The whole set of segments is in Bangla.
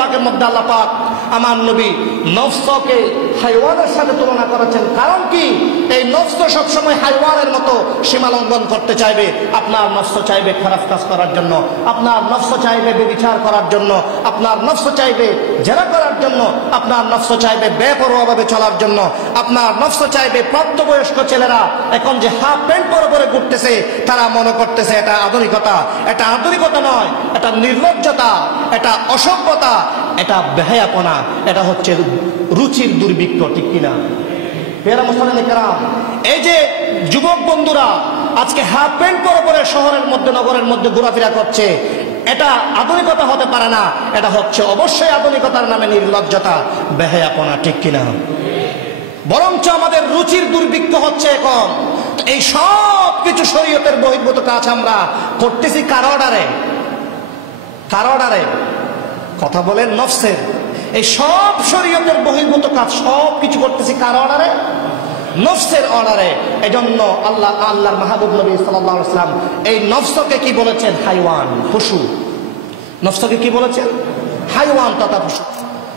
পাকের মধ্যে আল্লাহ পাক আমার নবী নফসকে হাইওয়ানের সাথে তুলনা করেছেন। কারণ কি? এই নফস সবসময় হাইওয়ানের মতো সীমা লঙ্ঘন করতে চাইবে। আপনার নফস চাইবে খারাপ কাজ করার জন্য, আপনার নফস চাইবে ব্যভিচার করার জন্য, আপনার নফস চাইবে জেনা করার জন্য, আপনার নফস চাইবে বেপরোয়াভাবে চলার জন্য, আপনার নফস চাইবে প্রাপ্তবয়স্ক ছেলেরা এখন যে হাফ প্যান্ট পরে পরে ঘুরতেছে তারা মনে করতেছে এটা আধুনিকতা। এটা আধুনিকতা নয়, এটা নির্লজ্জতা, এটা অসভ্যতা, এটা বেহায়াপনা, এটা হচ্ছে রুচির দুর্ভিক্ষ। ঠিক কিনা? পেয়ারা মুসলমান কেরাম, এই যে যুবক বন্ধুরা আজকে হাফ প্যান্ট পরে পরে শহরের মধ্যে নগরের মধ্যে ঘোরাফেরা করছে, এটা আধুনিকতা হতে পারে না। এটা হচ্ছে অবশ্যই আধুনিকতার নামে নির্লজ্জতা, বেহায়াপনা। ঠিক কিনা? বরঞ্চ আমাদের রুচির দুর্ভিক্ষ হচ্ছে এখন। এই সব কিছু শরীয়তের বহির্ভূত কাজ আমরা করতেছি কার অর্ডারে? কার অর্ডারে? কথা বলেন নফসের। এই সব শরীয়তের বহির্ভূত কাজ সব কিছু করতেছি কার অর্ডারে? নফসের অর্ডারে। এজন্য আল্লাহর মাহবুব নবী সাল্লাল্লাহু আলাইহি ওয়াসাল্লাম এই নফসকে কি বলেছেন? হাইওয়ান, পশু। নফসকে কি বলেছেন? হাইওয়ান তথা পশু।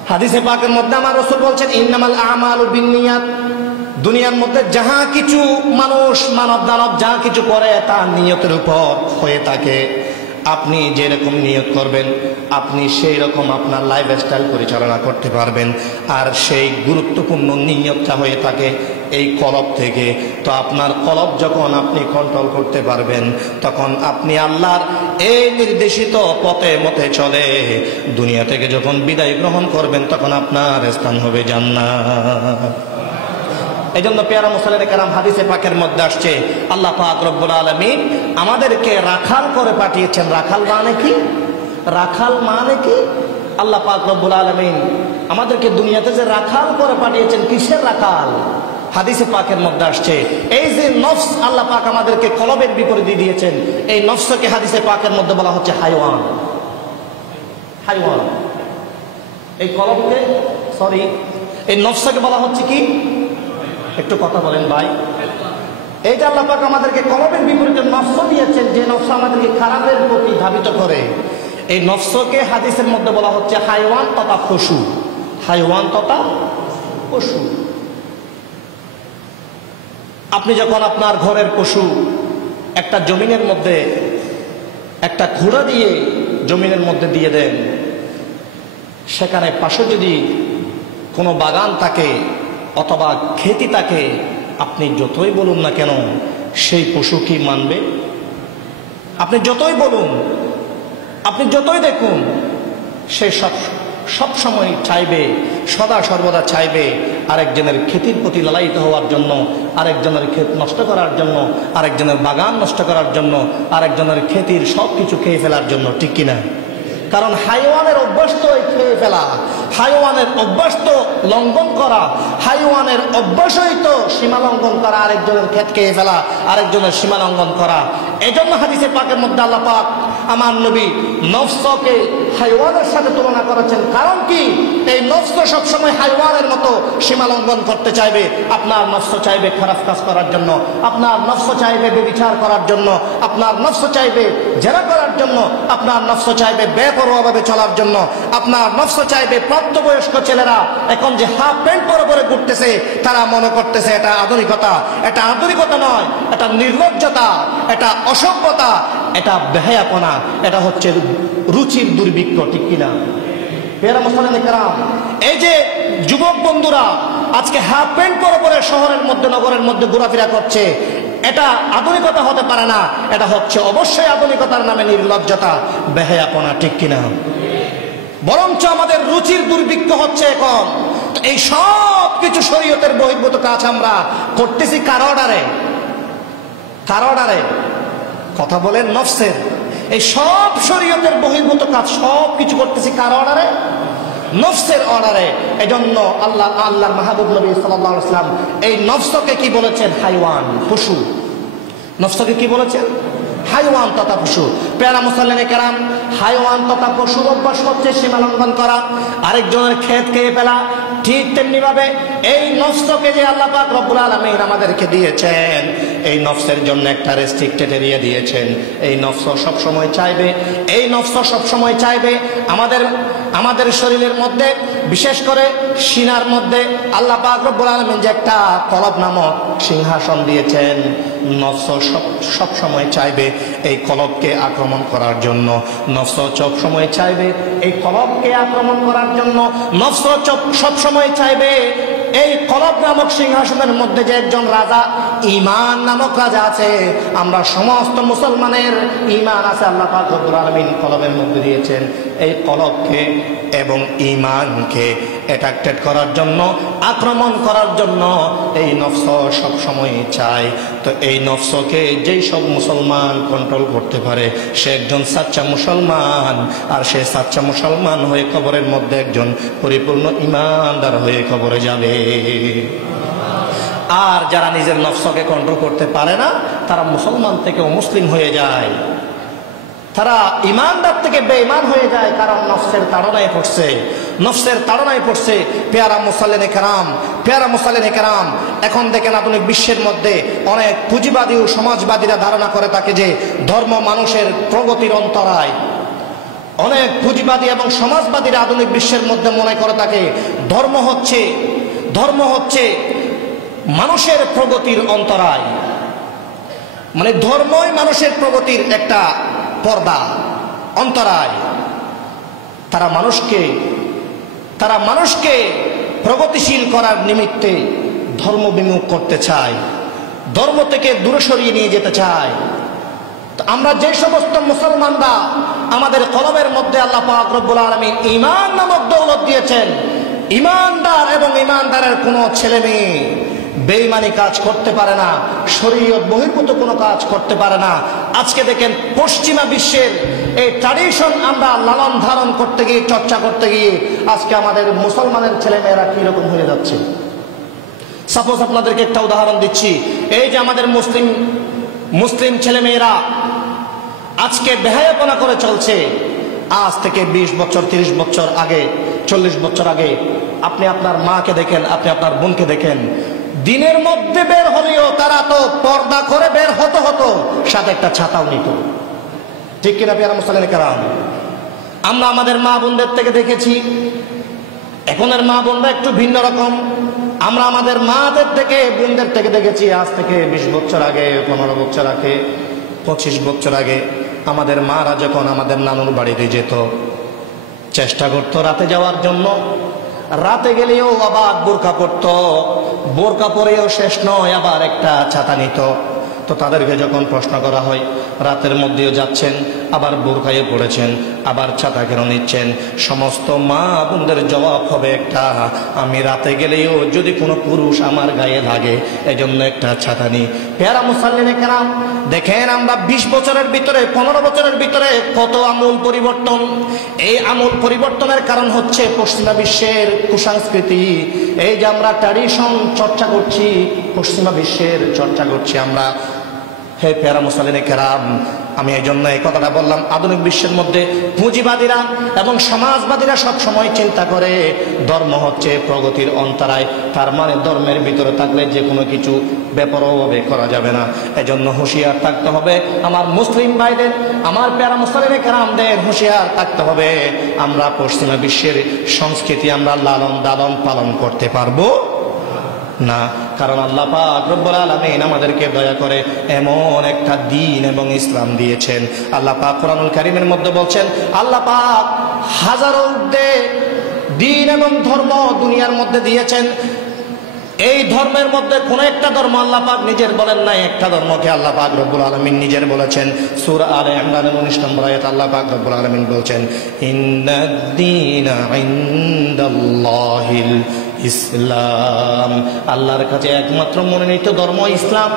হাদিসে পাকের মধ্যে আমার রাসূল বলছেন ইন্নামাল আমালু বিন্নিয়াত। দুনিয়ার মধ্যে যাহা কিছু মানুষ মানব দানব যা কিছু করে তা নিয়তের উপর হয়ে থাকে। আপনি যেরকম নিয়ত করবেন আপনি সেই রকম আপনার লাইফস্টাইল পরিচালনা করতে পারবেন। আর সেই গুরুত্বপূর্ণ নিয়তটা হয়ে থাকে এই কলব থেকে। তো আপনার কলব যখন আপনি কন্ট্রোল করতে পারবেন তখন আপনি আল্লাহর এই নির্দেশিত পথে মতে চলে দুনিয়া থেকে যখন বিদায় গ্রহণ করবেন তখন আপনার স্থান হবে জান্নাত। এই জন্য পেয়ারা মুসলিম কেরাম হাদিসে পাকের মধ্যে আসছে আল্লাহ পাক রব্বুল আলামিন আমাদেরকে রাখাল করে পাঠিয়েছেন। রাখাল মানে কি? রাখাল মানে কি? আল্লাহ পাক রব্বুল আলামিন আমাদেরকে দুনিয়াতে যে রাখাল করে পাঠিয়েছেন, কিসের রাখাল? হাদিসে পাকের মধ্যে আসছে এই যে নফস আল্লাহ পাক আমাদেরকে কলবের বিপরীতে দিয়েছেন, এই নফসকে হাদিসে পাকের মধ্যে বলা হচ্ছে হাইওয়ান। হাইওয়ান। এই কলবকে এই নফসকে বলা হচ্ছে কি? একটু কথা বলেন ভাই। এই যে আল্লাহ পাক আমাদেরকে কলবের বিপরীতে নফস দিয়েছেন, যে নফস আমাদেরকে খারাপের প্রতি ধাবিত করে, এই নফসকে হাদিসের মধ্যে বলা হচ্ছে হাইওয়ান তথা পশু। হাইওয়ান তথা পশু। আপনি যখন আপনার ঘরের পশু একটা জমিনের মধ্যে একটা ঘোড়া দিয়ে জমিনের মধ্যে দিয়ে দেন, সেখানে পাশে যদি কোনো বাগান থাকে অথবা খেতি থাকে, আপনি যতই বলুন না কেন সেই পশু কি মানবে? আপনি যতই বলুন, আপনি যতই দেখুন, সে সব সময় চাইবে, সদা সর্বদা চাইবে আরেকজনের ক্ষেতির প্রতি লালায়িত হওয়ার জন্য, আরেকজনের ক্ষেত নষ্ট করার জন্য, আরেকজনের বাগান নষ্ট করার জন্য, আরেকজনের ক্ষেতির সব কিছু খেয়ে ফেলার জন্য। ঠিক কিনা? কারণ হাইওয়ানের অভ্যাস তো খেয়ে ফেলা, হাইওয়ানের অভ্যাস তো লঙ্ঘন করা, হাইওয়ানের অভ্যাসই তো সীমা লঙ্ঘন করা, আরেকজনের ক্ষেত খেয়ে ফেলা, আরেকজনের সীমা লঙ্ঘন করা। এই জন্য হাদিসে পাকের মধ্যে আল্লাহ পাক আমার নবী নফসকে হাইওয়ানের সাথে তুলনা করেছেন। কারণ কি? এই নফস সবসময় হাইওয়ানের মতো সীমা লঙ্ঘন করতে চাইবে। আপনার নফস চাইবে খারাপ কাজ করার জন্য, আপনার নফস চাইবে ব্যভিচার করার জন্য, আপনার নফস চাইবে জেনা করার জন্য, আপনার নফস চাইবে বেপরোয়াভাবে চলার জন্য, আপনার নফস চাইবে প্রাপ্তবয়স্ক ছেলেরা এখন যে হাফ প্যান্ট পরে পরে ঘুরতেছে তারা মনে করতেছে এটা আধুনিকতা। এটা আধুনিকতা নয়, এটা নির্লজ্জতা, এটা অসভ্যতা, এটা বেহায়াপনা, এটা হচ্ছে রুচির দুর্ভিক্ষ। ঠিক কিনা? পেয়ারা মুসলমান কেরাম, এই যে যুবক বন্ধুরা আজকে হাফ প্যান্ট পরে পরে শহরের মধ্যে নগরের মধ্যে ঘোরাফেরা করছে, এটা আধুনিকতা হতে পারে না। এটা হচ্ছে অবশ্যই আধুনিকতার নামে নির্লজ্জতা, বেহায়াপনা। ঠিক কিনা? বরঞ্চ আমাদের রুচির দুর্ভিক্ষ হচ্ছে এখন। এই সব কিছু শরীয়তের বহির্ভূত কাজ আমরা করতেছি কার অর্ডারে? কার অর্ডারে? কথা বলেন নফসের। এই সব শরীয়তের বহির্ভূত কাজ সব কিছু করতেছি কার অর্ডারে? নফসের অর্ডারে। এজন্য আল্লাহর মাহবুব নবী সাল্লাল্লাহু আলাইহি ওয়াসাল্লাম এই নফসকে কি বলেছেন? হাইওয়ান, পশু। নফসকে কি বলেছেন? হাইওয়ান তথা পশু। পেয়ারা মুসল্লিনে কেরাম, হাইওয়ান তথা পশুর অভ্যাস হচ্ছে সীমা লঙ্ঘন করা, আরেকজনের ক্ষেত খেয়ে ফেলা। ঠিক তেমনি ভাবে এই নফসকে যে আল্লাহ পাক রব্বুল আলামিন আমাদেরকে দিয়েছেন, এই নফসের জন্য একটা রেস্ট্রিক্টেড এরিয়া দিয়েছেন। এই নফস সব সময় চাইবে, এই নফস সব সময় চাইবে আমাদের শরীরের মধ্যে, বিশেষ করে সিনার মধ্যে আল্লাহ পাক রব্বুল আলামিন যে একটা কলব নামক সিংহাসন দিয়েছেন, নফস সব সময় চাইবে এই কলবকে আক্রমণ করার জন্য। নফস সব সময় চাইবে এই কলবকে আক্রমণ করার জন্য। নফস সব সময় চাইবে এই কলব নামক সিংহাসনের মধ্যে যে একজন রাজা, ঈমান নামক রাজা আছে। আমরা সমস্ত মুসলমানের ঈমান আছে, আল্লাহ পাক রব্বুল আলামিন কলবের মধ্যে দিয়েছেন। এই কলবকে এবং ঈমানকে অ্যাট্রাক্টেড করার জন্য, আক্রমণ করার জন্য এই নফস সব সময় চায়। তো এই নফসকে যেই সব মুসলমান কন্ট্রোল করতে পারে, সে একজন সাচ্চা মুসলমান। আর সে সাচ্চা মুসলমান হয়ে কবরের মধ্যে একজন পরিপূর্ণ ঈমানদার হয়ে কবরে যাবে। আর যারা নিজের নফসকে কন্ট্রোল করতে পারে না, তারা মুসলমান থেকে অমুসলিম হয়ে যায়, তারা ঈমানদার থেকে বেঈমান হয়ে যায়, কারণ নফসের তাড়নায় পড়ছে, নফসের তাড়নায় পড়ছে। পেয়ারা মুসাল্লিন কেরাম, এখন দেখেন আধুনিক বিশ্বের মধ্যে অনেক পুঁজিবাদী ও সমাজবাদীরা ধারণা করে থাকে যে ধর্ম মানুষের প্রগতির অন্তরায়। অনেক পুঁজিবাদী এবং সমাজবাদীরা আধুনিক বিশ্বের মধ্যে মনে করে থাকে ধর্ম হচ্ছে মানুষের প্রগতির অন্তরায়, মানে ধর্মই মানুষের প্রগতির একটা পর্দা, অন্তরায়। তারা মানুষকে প্রগতিশীল করার নিমিত্তে ধর্ম বিমুখ করতে চায়, ধর্ম থেকে দূরে সরিয়ে নিয়ে যেতে চায়। আমরা যে সমস্ত মুসলমানরা আমাদের কলবের মধ্যে আল্লাহ পাক রব্বুল আলামিন ঈমান নামক দৌলত দিয়েছেন, ঈমানদার এবং ঈমানদারের কোনো ছেলে মেয়ে বেঈমানি কাজ করতে পারে না, শরীয়ত বহির্ভূত কোনো কাজ করতে পারে না। আজকে দেখেন পশ্চিমা বিশ্বের এই ট্র্যাডিশন আমরা লালন ধারণ করতে গিয়ে, চর্চা করতে গিয়ে আজকে আমাদের মুসলমানের ছেলেমেয়েরা কিরকম হয়ে যাচ্ছে। সাপোজ আপনাদেরকে একটা উদাহরণ দিচ্ছি, এই যে আমাদের মুসলিম ছেলেমেয়েরা আজকে বেহায়াপনা করে চলছে। আজ থেকে 20 বছর, 30 বছর আগে, 40 বছর আগে আপনি আপনার মাকে দেখেন, আপনি আপনার বোনকে দেখেন, দিনের মধ্যে বের হলেও তারা তো পর্দা করে বের হতো, সাথে একটা ছাতাও নিত। ঠিক কিনা পেয়ারা মুসলিম কেরাম? আমরা আমাদের মা বোনদের থেকে দেখেছি, এখনের মা বোনরা একটু ভিন্ন রকম। আমরা আমাদের মাদের থেকে, বোনদের থেকে দেখেছি আজ থেকে 20 বছর আগে, 15 বছর আগে, 25 বছর আগে আমাদের মারা যখন আমাদের নানুর বাড়িতে যেত, চেষ্টা করতো রাতে যাওয়ার জন্য। রাতে গেলেও আবার বোরকা পরতো, বোরকা পরেও শেষ নয়, আবার একটা ছাতা নিত। তো তাদেরকে যখন প্রশ্ন করা হয়, রাতের মধ্যেও যাচ্ছেন, আবার বোরকায়ে পড়েছেন, আবার ছাতা কেন নিচ্ছেন, সমস্ত মা বোনদের জবাব হবে একটা, আমি রাতে গেলেও যদি কোনো পুরুষ আমার গায়ে লাগে এজন্য একটা ছাতা নিই। পেয়ারা মুসাল্লিনে কেরাম, দেখেন আমরা 20 বছরের ভিতরে, 15 বছরের ভিতরে কত আমূল পরিবর্তন। এই আমূল পরিবর্তনের কারণ হচ্ছে পশ্চিমা বিশ্বের কুসংস্কৃতি। এই যে আমরা ট্র্যাডিশন চর্চা করছি, পশ্চিমা বিশ্বের চর্চা করছি আমরা। হে পেয়ারা মুসাল্লিনে কেরাম, আমি এই জন্য এই কথাটা বললাম, আধুনিক বিশ্বের মধ্যে পুঁজিবাদীরা এবং সমাজবাদীরা সব সময় চিন্তা করে ধর্ম হচ্ছে প্রগতির অন্তরায়, তার মানে ধর্মের ভিতরে থাকলে যে কোনো কিছু বেপরোয়াভাবে করা যাবে না। এজন্য হুঁশিয়ার থাকতে হবে আমার মুসলিম ভাইদের, আমার পেয়ারা মুসলিম কেরামদের হুঁশিয়ার থাকতে হবে। আমরা পশ্চিমা বিশ্বের সংস্কৃতি আমরা লালন পালন করতে পারবো না, কারণ আল্লাহ পাক রব্বুল আলামিন আমাদেরকে দয়া করে এমন একটা দ্বীন এবং ইসলাম দিয়েছেন। আল্লাহ পাক কোরআনুল কারীমের মধ্যে বলছেন, আল্লাহ পাক হাজারো দ্বীন এবং ধর্ম দুনিয়ার মধ্যে দিয়েছেন। এই ধর্মের মধ্যে কোন একটা ধর্ম আল্লাহ পাক নিজের বলেন নাই, একটা ধর্মকে আল্লাহ পাক রব্বুল আলামিন নিজের বলেছেন। সূরা আলে ইমরানের 19 নম্বর আয়াত আল্লাহ পাক রব্বুল আলামিন বলছেন, ইন্নাদ-দীনা ইনদাল্লাহিল ইসলাম। আল্লাহর কাছে একমাত্র মনোনীত ধর্ম ইসলাম,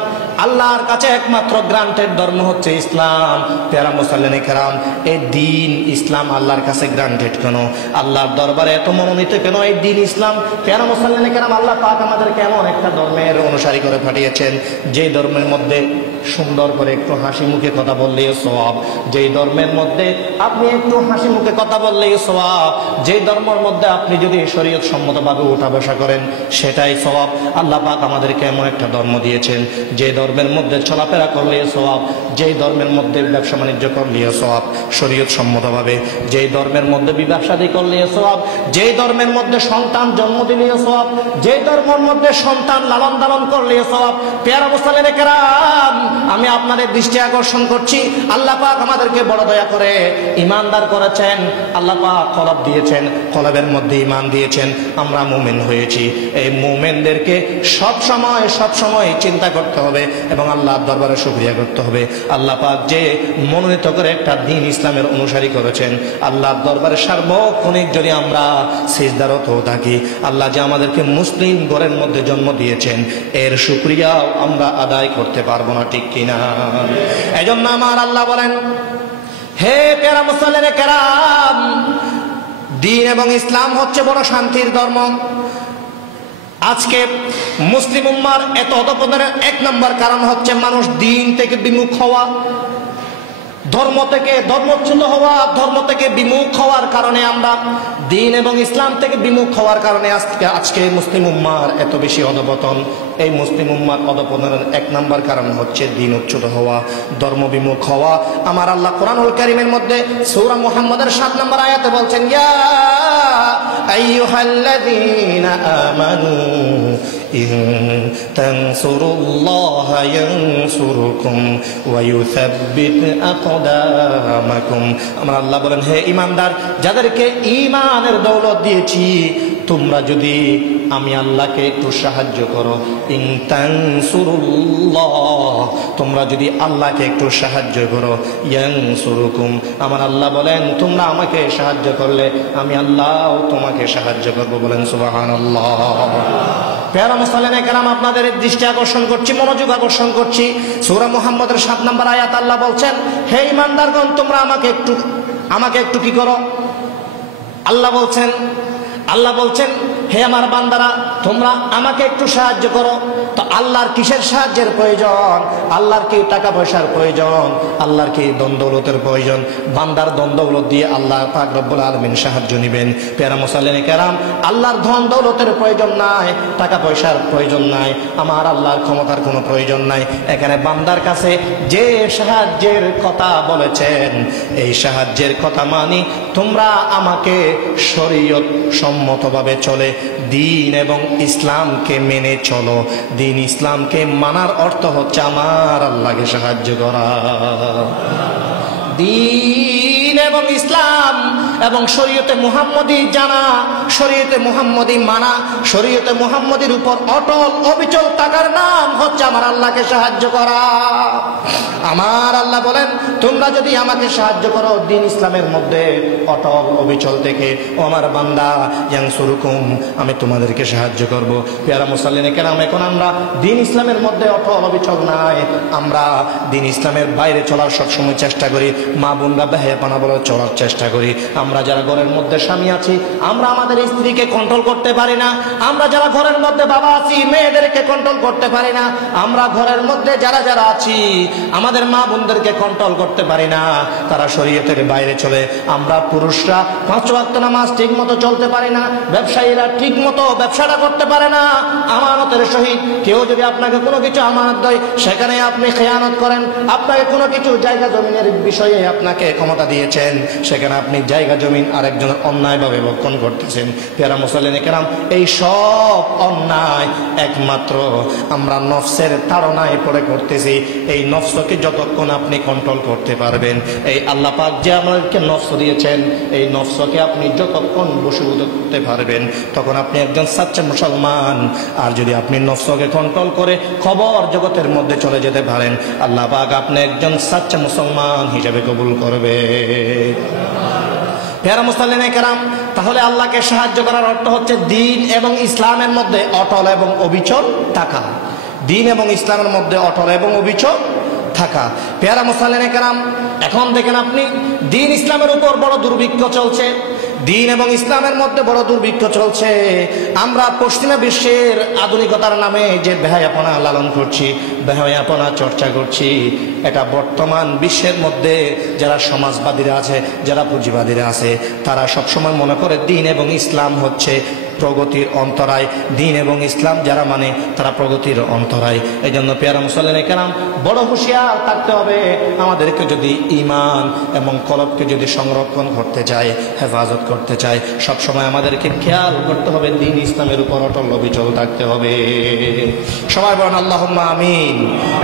আল্লাহর কাছে একমাত্র গ্রান্টেড ধর্ম হচ্ছে ইসলাম। পেয়ারা মুসল্লিনে কেরাম, এই দ্বীন ইসলাম আল্লাহর কাছে গ্রান্টেড কেন? আল্লাহর দরবারে এত মনোনীত কেন এই দ্বীন ইসলাম? পেয়ারা মুসল্লিনে কেরাম, আল্লাহ পাক আমাদেরকে এমন একটা ধর্মের অনুসারী করে পাঠিয়েছেন যে ধর্মের মধ্যে সুন্দর করে একটু হাসি মুখে কথা বললেই সওয়াব। যেই ধর্মের মধ্যে আপনি একটু হাসি মুখে কথা বললেই সওয়াব। যেই ধর্মের মধ্যে আপনি যদি শরীয়ত সম্মতভাবে উঠা বসা করেন সেটাই সওয়াব। আল্লাহ পাক আমাদেরকে এমন একটা ধর্ম দিয়েছেন যে ধর্মের মধ্যে চলাফেরা করলে সওয়াব, যেই ধর্মের মধ্যে ব্যবসা বাণিজ্য করলে সওয়াব শরীয়ত সম্মতভাবে, যেই ধর্মের মধ্যে বিবাহ শাদী করলে সওয়াব, যেই ধর্মের মধ্যে সন্তান জন্ম দিলে সওয়াব, যেই ধর্মের মধ্যে সন্তান লালন পালন করলে সওয়াব। প্যারা মুসলিম কেরাম, আমি আপনাদের দৃষ্টি আকর্ষণ করছি, আল্লাহ পাক আমাদেরকে বড় দয়া করে ঈমানদার করেছেন। আল্লাহ পাক কলব দিয়েছেন, কলবের মধ্যে ঈমান দিয়েছেন, আমরা মুমিন হয়েছি। এই মুমিনদেরকে সব সময় চিন্তা করতে হবে এবং আল্লাহর দরবারে শুকরিয়া করতে হবে। আল্লাহ পাক যে মনোনীত করে একটা দ্বীন ইসলামের অনুসারী করেছেন, আল্লাহর দরবারে সার্বক্ষণিক যদি আমরা সিজদারত থাকি, আল্লাহ যে আমাদেরকে মুসলিম ঘরের মধ্যে জন্ম দিয়েছেন এর শুকরিয়াও আমরা আদায় করতে পারবো না, ঠিক কিনা? এজন্য আমার আল্লাহ বলেন, হে প্যারা মুসলিম কেরাম, দ্বীন এবং ইসলাম হচ্ছে বড় শান্তির ধর্ম। আজকে মুসলিম উম্মার এত অধঃপতনের এক নম্বর কারণ হচ্ছে মানুষ দ্বীন থেকে বিমুখ হওয়া, ধর্ম থেকে ধর্মচ্যুত হওয়া, ধর্ম থেকে বিমুখ হওয়ার কারণে আমরা দ্বীন এবং ইসলাম থেকে বিমুখ হওয়ার কারণে আজকে মুসলিম উম্মার এত বেশি অধঃপতন। এই মুসলিম উম্মার অধঃপতনের এক নম্বর কারণ হচ্ছে দ্বীনচ্যুত হওয়া, ধর্ম বিমুখ হওয়া। আমার আল্লাহ কোরআনুল কারীমের মধ্যে সূরা মুহাম্মাদের 7 নম্বর আয়াতে বলছেন, ইয়া আইয়ুহাল্লাযীনা আমানু ইন তানসুরুল্লাহা ইয়ানসুরকুম ওয়া ইউসাব্বিত আকদামাকুম। আমার আল্লাহ বলেন, হে ঈমানদার, যাদেরকে ঈমানের দৌলত দিয়েছি, তোমরা যদি আমি আল্লাহকে একটু সাহায্য করো, ইন তানসুরুল্লাহ, তোমরা যদি আল্লাহকে একটু সাহায্য করো, ইয়ানসুরকুম, আমার আল্লাহ বলেন তোমরা আমাকে সাহায্য করলে আমি আল্লাহ তোমাকে সাহায্য করব। বলেন সুবহানাল্লাহ। প্যারা মুসলিম কেরাম, আপনাদের দৃষ্টি আকর্ষণ করছি, মনোযোগ আকর্ষণ করছি, সূরা মুহাম্মাদের 7 নম্বর আয়াত আল্লাহ বলছেন, হে ঈমানদারগণ, তোমরা আমাকে একটু কি করো। আল্লাহ বলছেন হে আমার বান্দারা, তোমরা আমাকে একটু সাহায্য করো। তো আল্লাহর কিসের সাহায্যের প্রয়োজন? আল্লাহর কি টাকা পয়সার প্রয়োজন? আল্লাহর কি ধন দৌলতের প্রয়োজন? বান্দার ধন দৌলত দিয়ে আল্লাহ পাক রব্বুল আলামিন সাহায্য নেবেন। প্যারা মুসলিম কেরাম, আল্লাহর ধন দৌলতের প্রয়োজন নাই, টাকা পয়সার প্রয়োজন নাই, আমার আল্লাহর ক্ষমতার কোনো প্রয়োজন নাই। এখানে বান্দার কাছে যে সাহায্যের কথা বলেছেন, এই সাহায্যের কথা মানি, তোমরা আমাকে শরীয়ত সম্মতভাবে চলে দ্বীন এবং ইসলামকে মেনে চলো। দ্বীন ইসলামকে মানার অর্থ হচ্ছে আমার আল্লাহকে সাহায্য করা। দ্বীন এবং ইসলাম এবং শরীয়তে মুহাম্মদী জানা, শরীয়তে মুহাম্মদী মানা, শরীয়তে মুহাম্মদীর উপর অটল অবিচল থাকার নাম হচ্ছে আমার আল্লাহকে সাহায্য করা। আমার আল্লাহ বলেন, তোমরা যদি আমাকে সাহায্য করো দ্বীন ইসলামের মধ্যে অটল অবিচল থেকে, ও আমার বান্দা, ইয়ানসুরকুম, আমি তোমাদেরকে সাহায্য করব। প্যারা মুসলিম কেরাম, এখন আমরা দ্বীন ইসলামের মধ্যে অটল অবিচল নাই, আমরা দ্বীন ইসলামের বাইরে চলার সবসময় চেষ্টা করি, মা বোনরা বেহায়াপনা বলে চলার চেষ্টা করি। আমরা যারা ঘরের মধ্যে স্বামী আছি, আমরা আমাদের স্ত্রীকে কন্ট্রোল করতে পারি না। আমরা যারা ঘরের মধ্যে বাবা আছি, মেয়েদেরকে কন্ট্রোল করতে পারি না। আমরা ঘরের মধ্যে যারা আছি, আমাদের মা বোনদেরকে কন্ট্রোল করতে পারি না, তারা শরীয়তের বাইরে চলে। আমরা পুরুষরা 5 ওয়াক্ত নামাজ ঠিক মতো চলতে পারি না, ব্যবসায়ীরা ঠিক মতো ব্যবসাটা করতে পারে না। আমানতের সহিত কেউ যদি আপনাকে কোনো কিছু আমানত দেয়, সেখানে আপনি খেয়ানত করেন। আপনাকে কোনো কিছু জায়গা জমিনের বিষয়ে আপনাকে ক্ষমতা দিয়েছেন, সেখানে আপনি জায়গা জমিন আরেকজনের অন্যায়ভাবে ভক্ষণ করতেছেন। প্যারা মুসলিম কেরাম, এই সব অন্যায় একমাত্র আমরা নফসের তাড়নায় পড়ে করতেছি। এই নফসকে যতক্ষণ আপনি কন্ট্রোল করতে পারবেন, এই আল্লাহ পাক যে আমাদেরকে নফস দিয়েছেন, এই নফসকে আপনি যতক্ষণ বশীভূত করতে পারবেন, তখন আপনি একজন সাচ্চা মুসলমান। আর যদি আপনি নফসকে কন্ট্রোল করে খবর জগতের মধ্যে চলে যেতে পারেন, আল্লাহ পাক আপনি একজন সাচ্চা মুসলমান হিসেবে কবুল করবে। প্যারা মুসলিম কেরাম, তাহলে আল্লাহকে সাহায্য করার অর্থ হচ্ছে দ্বীন এবং ইসলামের মধ্যে অটল এবং অবিচল থাকা। দ্বীন এবং ইসলামের মধ্যে অটল এবং অবিচল থাকা। প্যারা মুসলিম কেরাম, এখন দেখেন আপনি, দ্বীন ইসলামের উপর বড় দুর্ভিক্ষ চলছে, দিন এবং ইসলামের মধ্যে বড় দুর্ভিক্ষ চলছে। আমরা পশ্চিমা বিশ্বের আধুনিকতার নামে যে বেহায়াপনা লালন করছি, বেহায়াপনা চর্চা করছি, এটা বর্তমান বিশ্বের মধ্যে যারা সমাজবাদীরা আছে, যারা পুঁজিবাদীরা আছে, তারা সবসময় মনে করে দিন এবং ইসলাম হচ্ছে প্রগতির অন্তরায়। দিন এবং ইসলাম যারা মানে তারা প্রগতির অন্তরায়। এই জন্য পেয়ারা মুসল্লিন কেরাম বড় হুঁশিয়ার থাকতে হবে। আমাদেরকে যদি ঈমান এবং কলবকে যদি সংরক্ষণ করতে চাই, হেফাজত করতে চাই, সবসময় আমাদেরকে খেয়াল করতে হবে দিন ইসলামের উপর অটল অবিচল থাকতে হবে। সবাই বলেন আল্লাহুম্মা আমিন।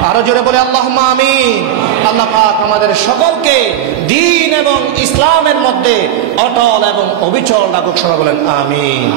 আরো জোরে বলে আল্লাহুম্মা আমিন। আল্লাহ পাক আমাদের সকলকে দিন এবং ইসলামের মধ্যে অটল এবং অবিচল রাখুক। সবাই বলেন আমিন।